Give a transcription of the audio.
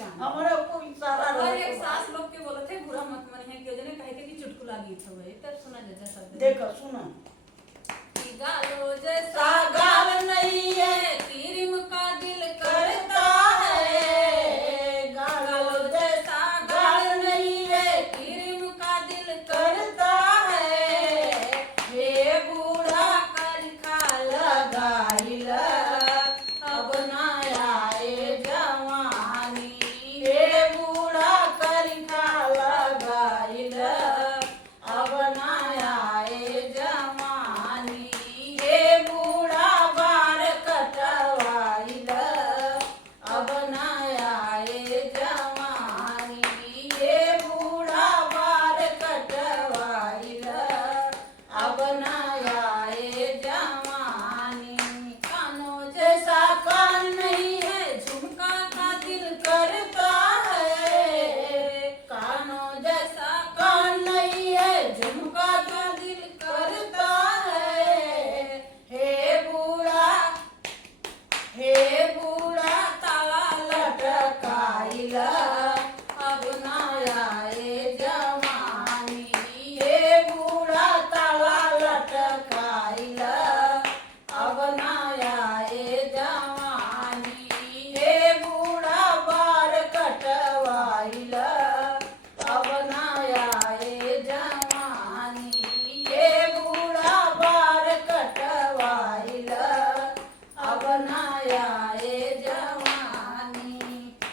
गाना हमारा कोई सारा और एक सास लोग के बोलत है बुरा मत मानिए के जने कहे थे कि चुटकुला गीत हवे तब सुना जा शब्द देखो सुनो कि गालो जैसा साग